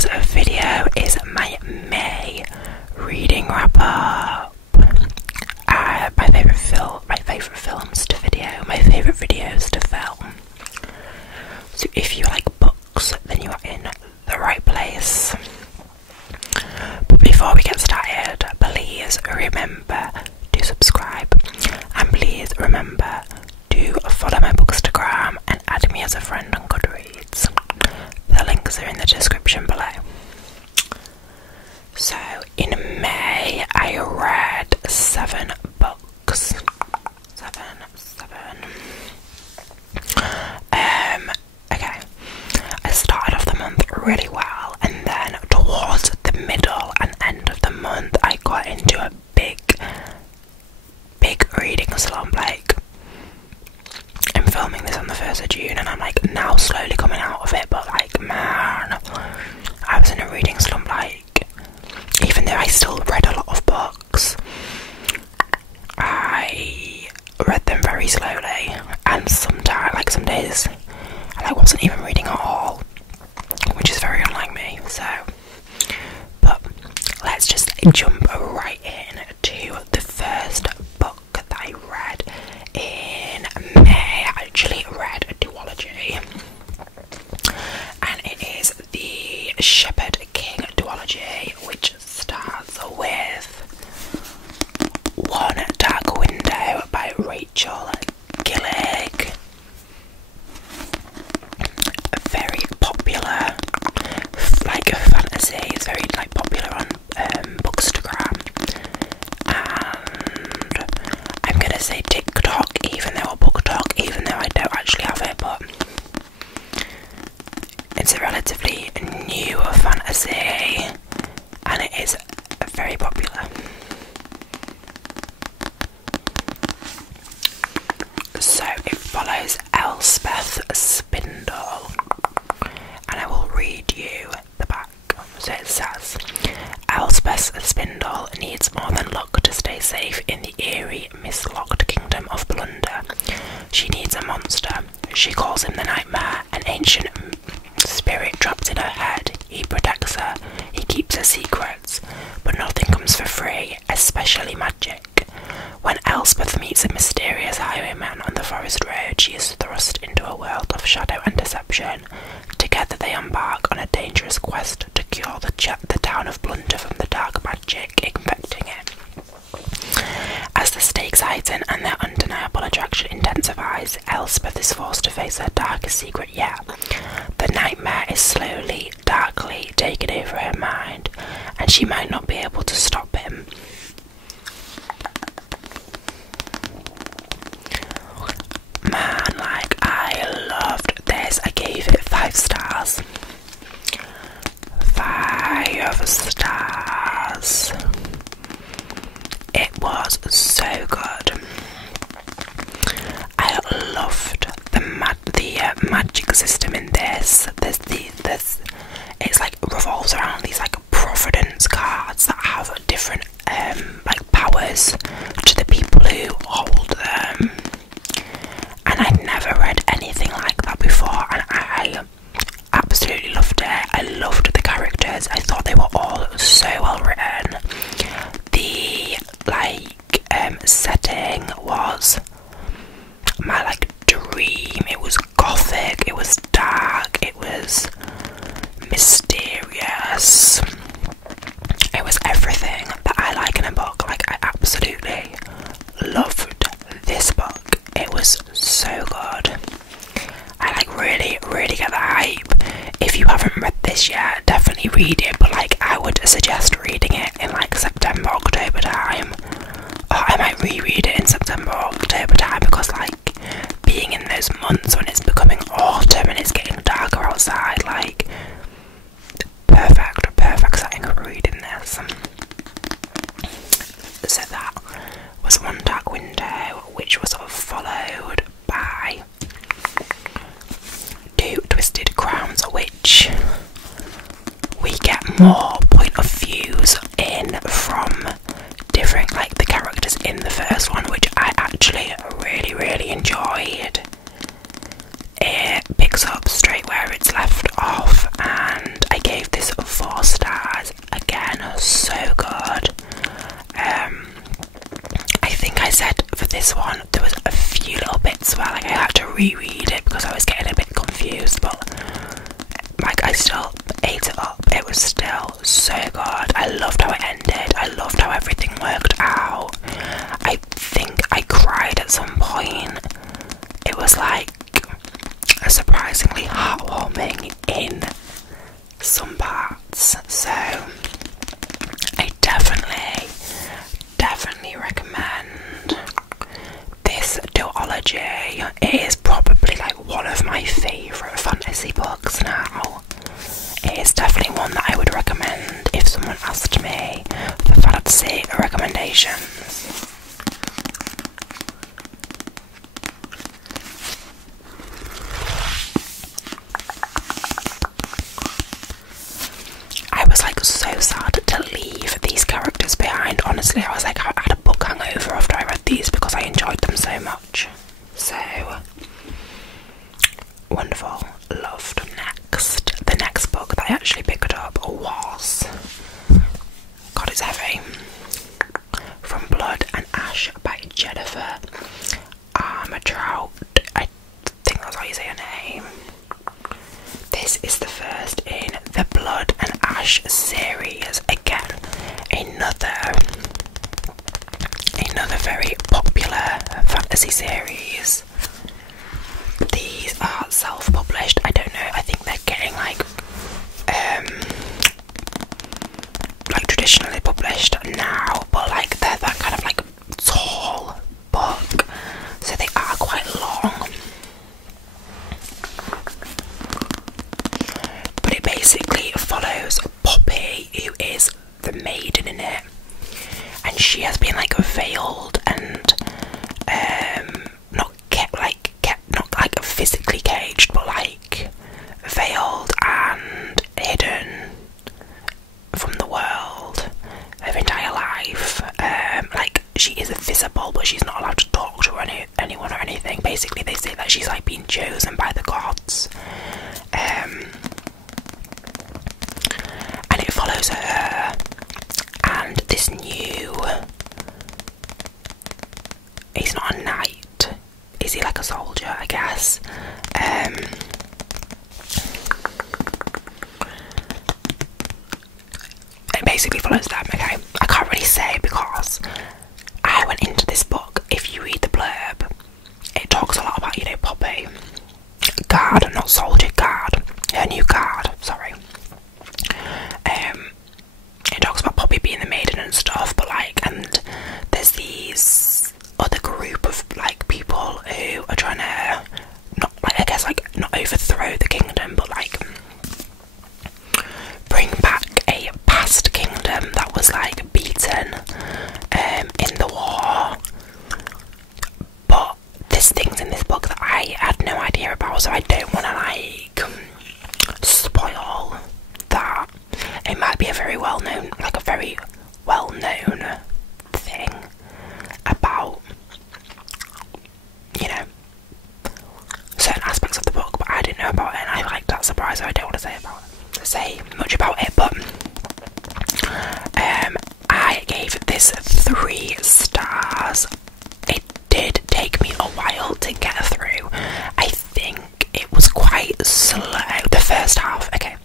today's video is my May reading wrap up. My favourite films to video, my favourite videos to film. So if you like books, then you are in the right place. But before we get started, please remember to subscribe, and please remember to follow my Bookstagram and add me as a friend on Goodreads. The links are in the description below. So in May I read 7 books. Seven. Okay. I started off the month really well, and then towards the middle and end of the month I got into a big reading slump. Like, I'm filming this on the 1st of June and I'm like now slowly coming out of it, but like, man, I was in a reading slump. Like, even though I still read a lot of books, I read them very slowly, and sometimes, like some days, I wasn't even reading at all, which is very unlike me. So, but let's just jump right in to the first book that I read in May. I actually read a duology, and it is the Shepherd King duology, which starts with One Dark Window by Rachel Gillig. Very popular, like fantasy. It's very like popular on Bookstagram, and I'm gonna say TikTok, even though I don't actually have it, but it's a relatively new fantasy, and it is very popular. So it follows Elspeth Spindle, and I will read you the back. So it says, Elspeth Spindle needs more than luck to stay safe in the eerie, mislocked kingdom of Blunder. She needs a monster. She calls him the Nightmare, an ancient spirit trapped in her head. He protects her, he keeps her secrets, but nothing comes for free, especially magic. When Elspeth meets a mysterious highwayman on the forest road, she is thrust into a world of shadow and deception. Together they embark on a dangerous quest to cure the town of Blunder from the dark magic infecting it. As the stakes heighten and their undeniable attraction intensifies, Elspeth is forced to face her darkest secret yet. The Nightmare is slowly, darkly taking over her mind, and she might not be able to stop him. Man, like, I loved this. I gave it 5 stars. 5 stars. It was so good. I loved the magic system in this. It's like revolves around these like providence cards that have different like powers to the people who hold them. And I'd never read anything like that before, and I absolutely loved it. I loved the characters. I thought they were all so well written. The setting was my dream. It was gothic, it was dark, it was mysterious. It was everything that I like in a book. Like, I absolutely loved this book. It was so good. I really get the hype. If you haven't read this yet, definitely read it, but I would suggest reading it in September, October time. Or I might reread it in September, October time, because being in those months when it's becoming autumn and it's getting darker outside, perfect setting for reading this. So that was One Dark Window, which was followed by Two Twisted Crowns, which we get more point of views in from different the characters in the first one, which I actually really enjoyed. It picks up straight where it's left off, and I gave this ate it up. It was still so good. I loved how it ended. I loved how everything worked out. I think I cried at some point. It was like surprisingly heartwarming in some parts. So I definitely recommend this duology. It is probably like one of my favourite fantasy books now. It is definitely one that I would recommend if someone asked me for fantasy recommendations. I was like so sad to leave these characters behind. Honestly, I was like, I had a book hangover after I read these because I enjoyed them so much. So wonderful, loved. The next book that I actually picked up was, God, it's heavy, From Blood and Ash by Jennifer Armentrout. I think that's how you say her name. This is the first in the Blood and Ash series. Again, another very popular fantasy series. These are self-published. I don't know, I think they're getting like traditionally published now, but like they're that kind of like tall book, so they are quite long. But it basically follows Poppy, who is the maiden in it, and she has been like veiled and not physically caged, but like veiled and hidden from the world her entire life. Like she is visible, but she's not allowed to talk to anyone or anything. Basically, they say that she's like being chosen by the gods, and it follows her and this new. He's not a knight. Is he like a soldier, I guess? It basically follows them, okay? I can't really say because I went into this book. If you read the blurb, it talks a lot about, you know, Poppy. Guard, not soldier, guard. Her new guard, sorry. It talks about Poppy being the maiden and stuff, but like, and there's these other group of like people who are trying to not like, I guess like not overthrow the kingdom, but like bring back a past kingdom that was like beaten in the war. But there's things in this book that I had no idea about, so I don't want to like spoil that. It might be a very well known thing about, you know, certain aspects of the book, but I didn't know about it and I liked that surprise, so I don't want to say much about it. But I gave this 3 stars. It did take me a while to get through. I think it was quite slow. The first half, okay.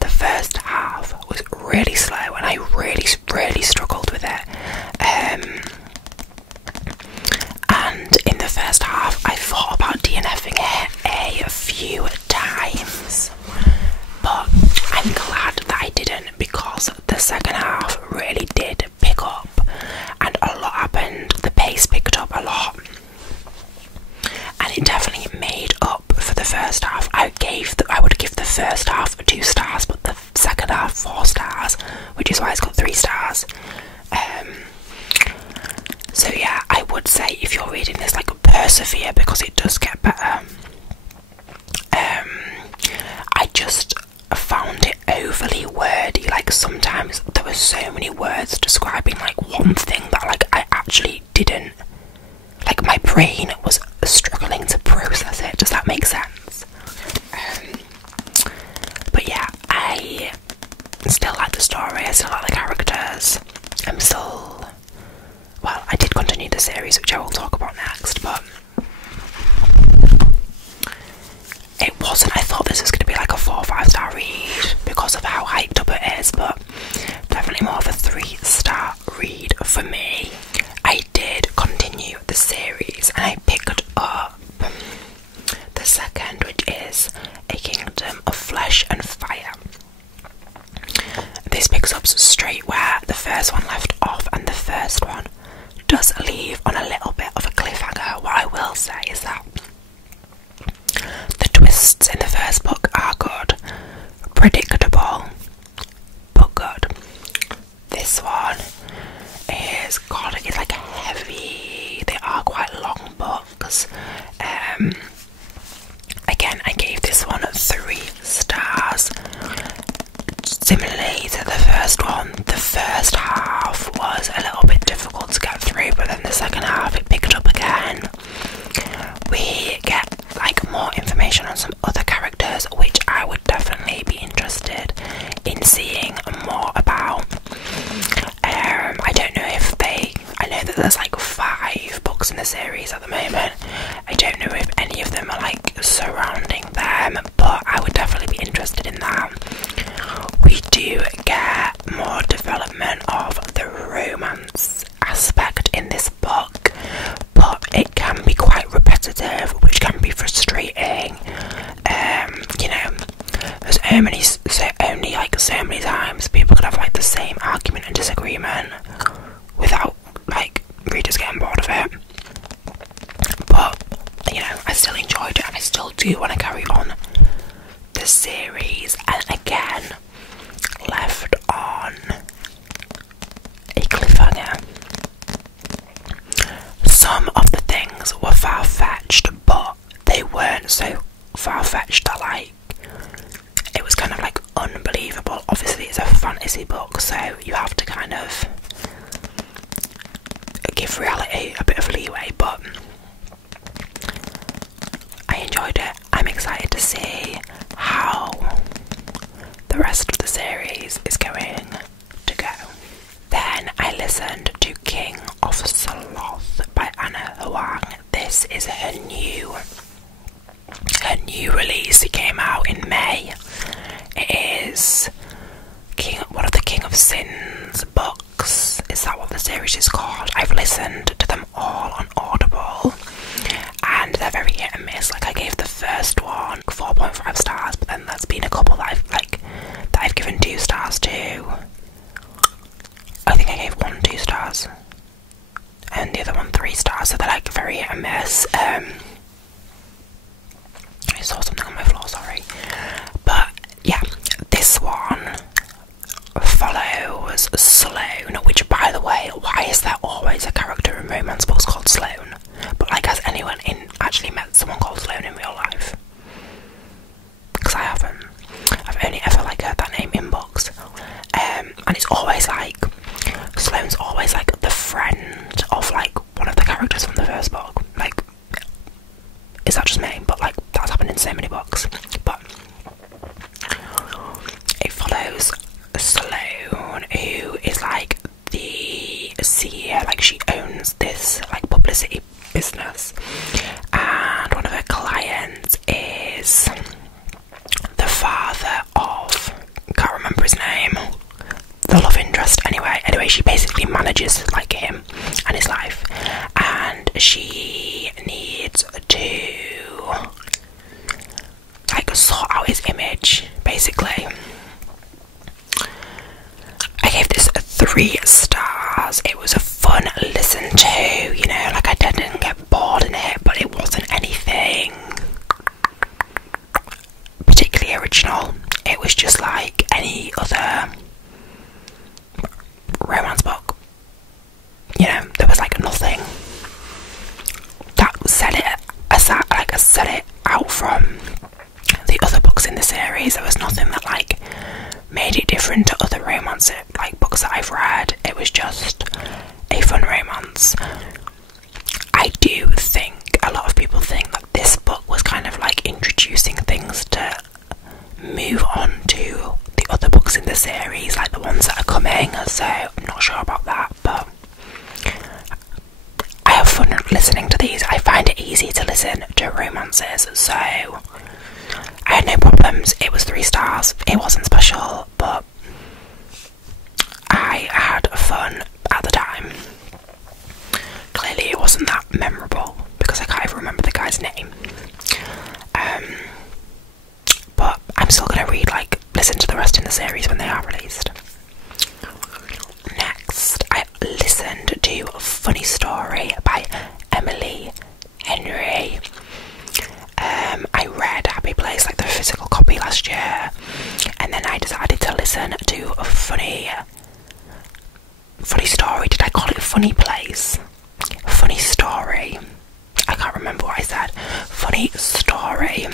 The first half was really slow and I really struggled with it. And in the first half I thought about DNFing it a few times, but I'm glad that I didn't, because the second half really did pick up and a lot happened. The pace picked up a lot and it definitely made up for the first half. I would give the first half 2 stars, but the second half 4 stars, which is why it's got 3 stars. So yeah, I would say if you're reading this, like, persevere, because it does get better. I just found it overly wordy. Like, sometimes there were so many words describing like one thing that like I actually didn't, like, my brain was struggling to process it. Does that make sense? But yeah, I still like the story, I still like the characters. I did continue the series, which I will talk about next, but it wasn't, I thought this was going to be like a 4 or 5 star read, because this picks up straight where the first one left off, and the first one does leave on a little bit of a cliffhanger. What I will say is that the twists in the first book are good, predictable, but good. This one is, God, it's like heavy. They are quite long books. Again, I gave this one 3 stars. Similarly to the first one, the first half was a little bit difficult to get through, but then the second half it picked up again. We get like more information on some other characters, which I would definitely be interested in seeing more about. I don't know if I know that there's like 5 books in the series at the moment. I don't know if any of them are like surrounding them, but I would definitely be interested in that. We do get more development of the romance aspect in this book, but it can be quite repetitive, which can be frustrating. You know, there's so many times people could have like the same argument and disagreement without like readers getting bored of it. But you know, I still enjoyed it, and I still do want to carry on the series. And again, left on a cliffhanger. Some of the things were far-fetched, but they weren't so far-fetched that like it was kind of like unbelievable. Obviously it's a fantasy book, so you have to kind of give reality a bit of leeway, but I enjoyed it. I'm excited to see how the rest of the series is going to go. Then I listened to King of Sloth by Anna Huang. This is her new release. It came out in May. It is one of the King of Sins books. Is that what the series is called? I've listened to them all on Audible, and they're very hit and miss. Like I gave the first one 4.5 stars, but then there's been a couple that I've given 2 stars to. I think I gave one 2 stars, and the other one 3 stars. So they're like very hit and miss. I saw something on my floor, sorry. But yeah, this one follows Sloane, which, by the way, why is there always a character in romance books called Sloane? But like, has anyone actually met someone called Sloane in real life? Because I haven't. I've only ever like heard that name in books. And it's always like Sloane's always like the friend of like one of the characters from the first book. Like, is that just me? But like, that's happened in so many books. But it follows Sloane, who is like the CEO, like she owns this like publicity business, and one of her clients is the father of, can't remember his name, the love interest. Anyway, she basically manages like him and his life, and she needs to like sort out his image, basically. I gave this 3 stars. It was a fun listen to, you know, like I didn't get bored in it, but it wasn't anything particularly original. It was just like any other romance book. You know, there was like nothing that set it out from the other books in the series. There was nothing that like made it different to other romance like books that I've read. It was just a fun romance. I do think a lot of people think that this book was kind of like introducing things to move on to the other books in the series, like the ones that are coming, so I'm not sure about that, but I have fun listening to these. I find it easy to listen to romances, so I had no problems. It was 3 stars. It wasn't special, but I had fun at the time. Clearly it wasn't that memorable because I can't even remember the guy's name. But I'm still gonna listen to the rest in the series when they are released. listen to a funny story. Did I call it funny place? Funny story. I can't remember what I said. Funny story.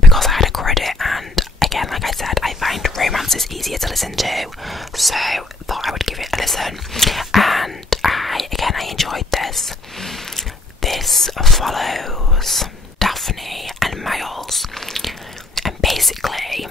Because I had a credit, and again, like I said, I find romances easier to listen to, so thought I would give it a listen. And I enjoyed this. This follows Daphne and Miles, and basically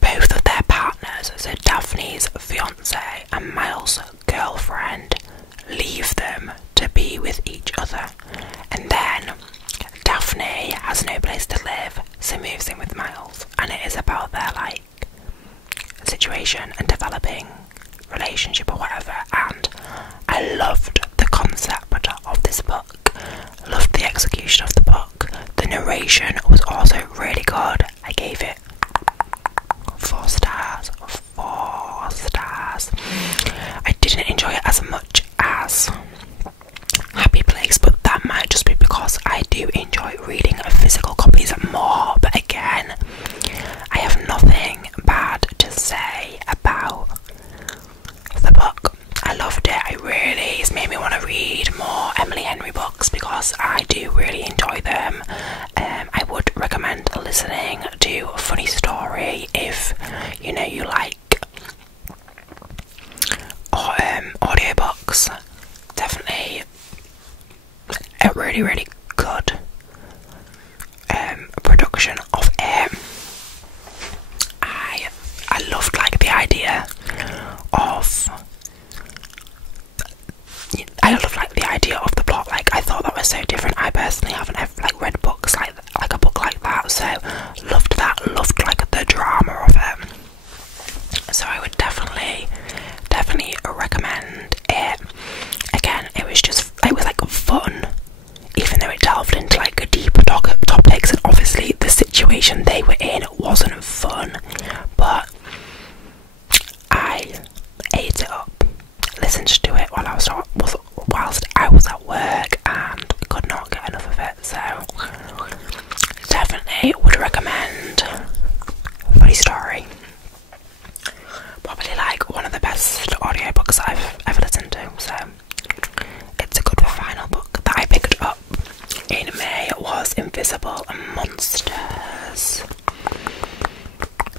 both of their partners, so Daphne's fiance and Miles' girlfriend, leave them to be with each other, and then Daphne has no place to live, so moves in with Miles, and it is about their situation and developing relationship or whatever. And I loved the concept of this book, loved the execution of the book. The narration was also really good. I gave it 4 stars. 4 stars. I didn't enjoy it as much as Happy Place, but that might just be because I do enjoy reading physical copies more. But again, I have nothing bad to say about the book. I loved it. It's made me want to read more Emily Henry books because I do really enjoy them. I would recommend listening to a funny story if you like audiobooks. Definitely a really, really good production of it. I loved the idea of the plot. I thought that was so different. I personally haven't ever read books like a book like that, so loved that. Loved the drama of it. So I would definitely recommend it. Again, it was fun, even though it delved into deeper topics, and obviously the situation they were in wasn't fun, but I ate it up, listened to it whilst I was at work, and could not get enough of it. So definitely would recommend Funny Story. Probably one of the best audiobooks I've ever listened to, so it's a good final book that I picked up in May was Invisible Monsters.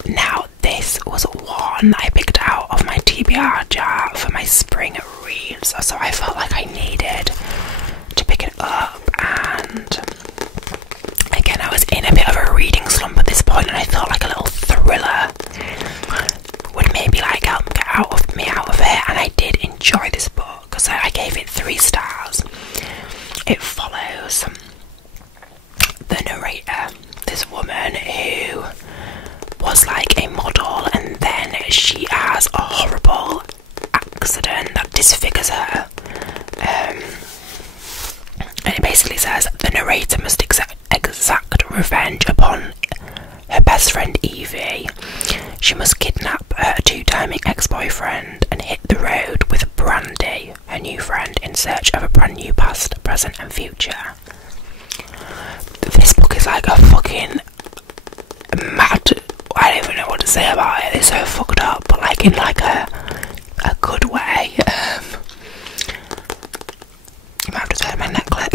Now this was one that I picked out of my TBR jar for my spring reads, so I felt like I needed to pick it up. And again, I was in a bit of a reading slump at this point, and I thought a little thriller would maybe help get me out of it, and I did enjoy this book, so I gave it 3 stars. It follows the narrator, this woman who was a model, and then she has a horrible accident that disfigures her, and it basically says the narrator must exact revenge upon her best friend Evie. She must kidnap her 2-timing ex-boyfriend and hit the road with Brandy, her new friend, in search of a brand new past, present and future. This book is a fucking mad, I don't even know what to say about it. It's so fucked up, but in a good way. You might have just heard my neck click.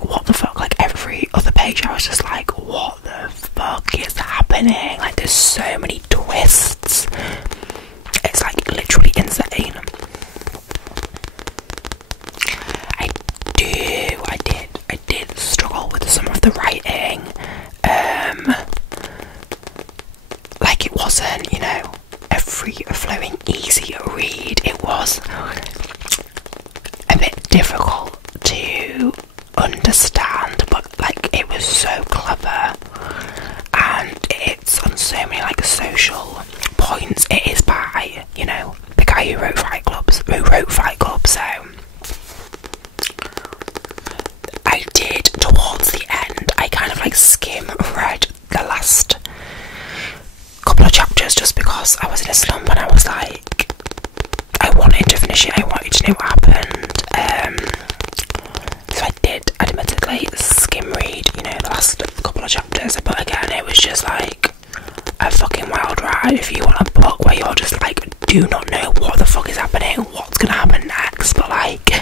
What the fuck? Every other page I was just what the fuck is happening? There's so many twists. It's literally insane. I did struggle with some of the writing. It wasn't, a free-flowing, easy read. It was a bit difficult to understand, but it was so clever, and it's on so many social points. It is by the guy who wrote Fight Club, so I did, towards the end, I kind of skim read the last couple of chapters just because I was in a slump, and I was I wanted to finish it, I wanted to know what happened. So I did admittedly skim read, the last couple of chapters, but again, it was just like a fucking wild ride. If you want a book where you're just like, do not know what the fuck is happening, what's gonna happen next, but like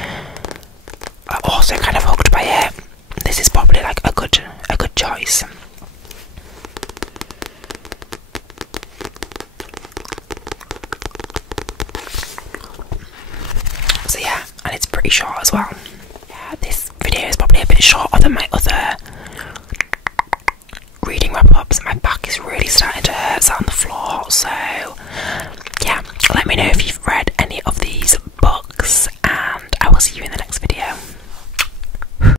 I'm also kind of hooked by it, this is probably like a good choice. So yeah, and it's pretty short as well. Yeah, this video is probably a bit shorter than my other reading wrap-ups. My back is really starting to hurt on the floor, so yeah, let me know if you've